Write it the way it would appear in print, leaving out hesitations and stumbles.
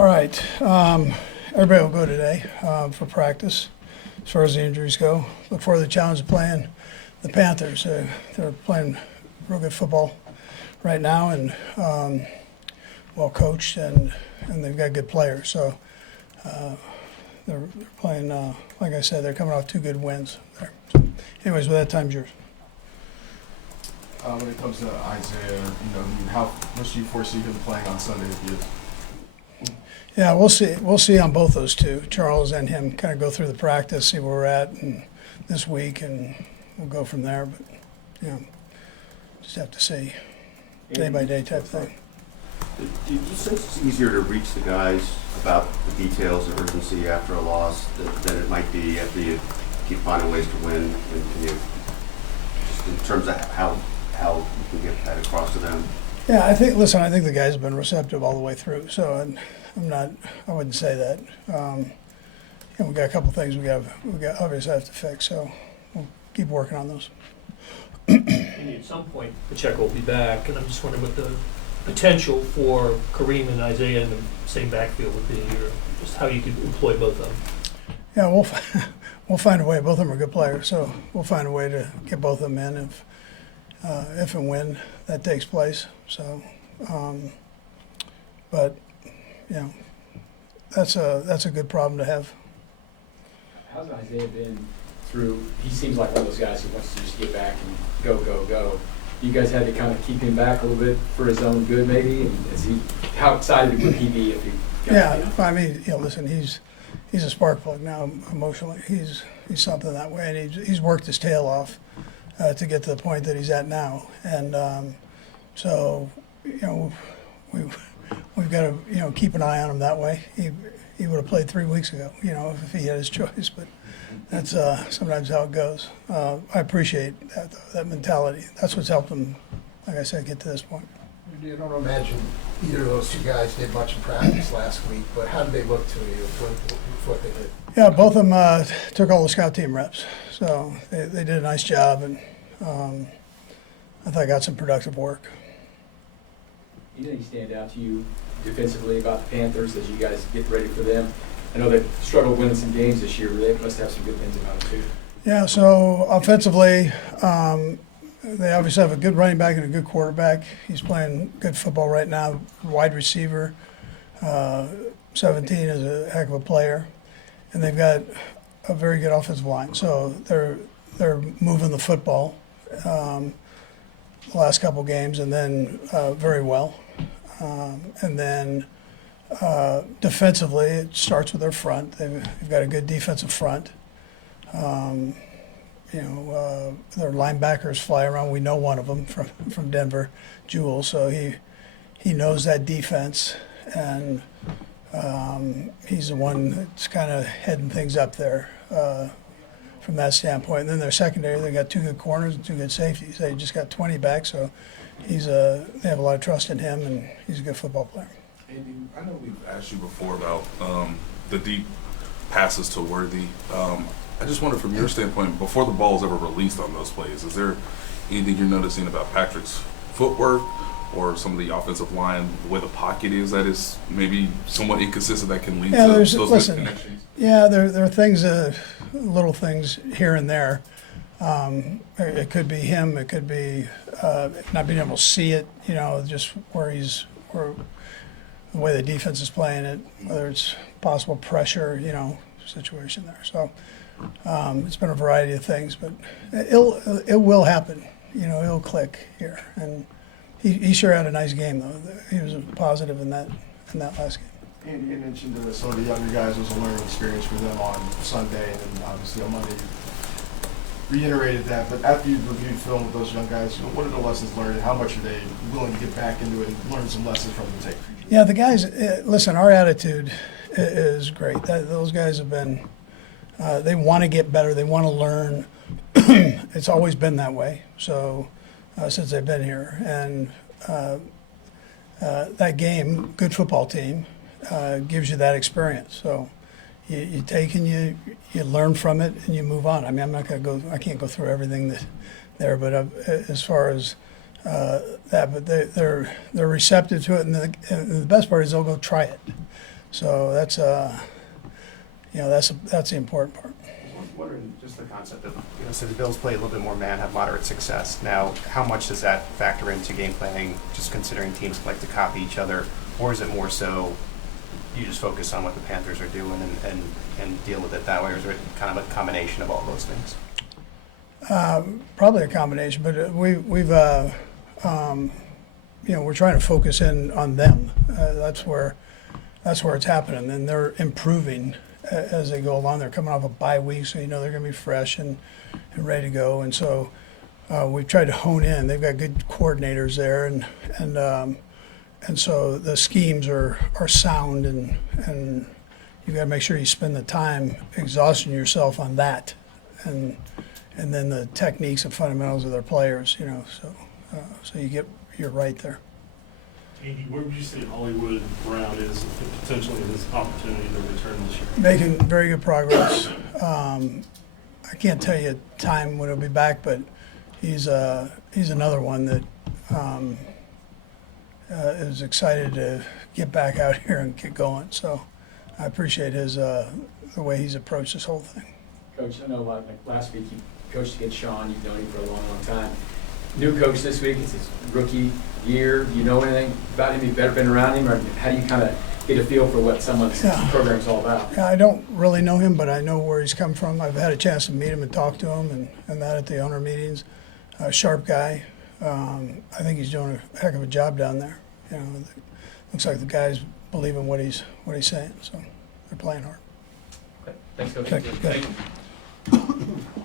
All right. Everybody will go today for practice as far as the injuries go. Look forward to the challenge of playing the Panthers. They're playing real good football right now and well coached, and they've got good players. So they're playing, like I said, they're coming off two good wins there. So anyways, with that, time's yours. When it comes to Isaiah, how much do you foresee him playing on Sunday with you? Yeah, we'll see. We'll see on both those two, Charles and him, kind of go through the practice, see where we're at and this week, and we'll go from there. But just have to see, day by day type thing. Do you sense it's easier to reach the guys about the details of urgency after a loss than it might be after you keep finding ways to win? And can you, just in terms of how you can get that across to them? Yeah, I think the guys have been receptive all the way through. So I wouldn't say that. We've got a couple things we obviously have to fix. So we'll keep working on those. And at some point, Pacheco will be back, and I'm just wondering what the potential for Kareem and Isaiah in the same backfield would be, or just how you could employ both of them. Yeah, we'll find a way. Both of them are good players, so we'll find a way to get both of them in if and when that takes place. So, but that's a good problem to have. How's Isaiah been through? He seems like one of those guys who wants to just get back and go, go, go. You guys had to kind of keep him back a little bit for his own good, maybe. And how excited would he be if he got to be? I mean, listen, he's a spark plug now emotionally. He's something that way, and he's worked his tail off to get to the point that he's at now. And so, we've got to keep an eye on him that way. He would have played 3 weeks ago, if he had his choice. But that's sometimes how it goes. I appreciate that mentality. That's what's helped him, like I said, get to this point. I don't imagine either of those two guys did much in practice last week, but how did they look to you with what they did? Yeah, both of them took all the scout team reps, so they did a nice job, and I thought I got some productive work. Anything stand out to you defensively about the Panthers as you guys get ready for them? I know they've struggled winning some games this year, but they must have some good things about them too. Yeah, so offensively, they obviously have a good running back and a good quarterback. He's playing good football right now. Wide receiver, 17 is a heck of a player, and they've got a very good offensive line. So they're moving the football the last couple games, and then very well. And then defensively, it starts with their front. They've got a good defensive front. Their linebackers fly around. We know one of them from Denver, Jewel. So he knows that defense, and he's the one that's kind of heading things up there from that standpoint. And then their secondary, they got two good corners and two good safeties. They just got 20 back, so they have a lot of trust in him, and he's a good football player. Andy, I know we've asked you before about the deep passes to Worthy. I just wonder from your standpoint, before the ball is ever released on those plays, is there anything you're noticing about Patrick's footwork or some of the offensive line, the way the pocket is, that is maybe somewhat inconsistent that can lead to those misconnections? Yeah, there are things, little things here and there. It could be him. It could be not being able to see it, just where the way the defense is playing it, whether it's possible pressure, situation there. So it's been a variety of things, but it will happen. It'll click here. And he sure had a nice game, though. He was positive in that last game. Andy, you mentioned some of the younger guys was a learning experience for them on Sunday, and then obviously on Monday you reiterated that. But after you've reviewed film with those young guys, what are the lessons learned, and how much are they willing to get back into it and learn some lessons from the tape? Yeah, the guys, listen, our attitude is great. Those guys have been, they want to get better. They want to learn. It's always been that way. So since they've been here. And that game, good football team, gives you that experience. So you take and you learn from it and you move on. I mean, I can't go through everything there, but as far as that, but they're receptive to it, and the best part is they'll go try it. So that's that's the important part. Wondering, just the concept of, so the Bills play a little bit more man, have moderate success. Now, how much does that factor into game planning, just considering teams like to copy each other? Or is it more so you just focus on what the Panthers are doing and deal with it that way? Or is it kind of a combination of all those things? Probably a combination, but we've we're trying to focus in on them. That's where it's happening, and they're improving as they go along. They're coming off a bye week, so they're going to be fresh and ready to go. And so we've tried to hone in. They've got good coordinators there, and so the schemes are sound, and you got to make sure you spend the time exhausting yourself on that, and then the techniques and fundamentals of their players. So you're right there. Andy, where would you say Hollywood Brown is potentially his opportunity to return this year? Making very good progress. I can't tell you time when he'll be back, but he's another one that is excited to get back out here and get going. So I appreciate the way he's approached this whole thing. Coach, I know like last week you coached against Sean. You've known him for a long, long time. New coach this week. It's his rookie year. Do you know anything about him? You've better been around him, or how do you kind of get a feel for what someone's program's all about? Yeah, I don't really know him, but I know where he's come from. I've had a chance to meet him and talk to him, and that at the owner meetings. Sharp guy. I think he's doing a heck of a job down there. Looks like the guys believe in what he's saying, so they're playing hard. Okay. Thanks, Coach. Okay, good. Thank you.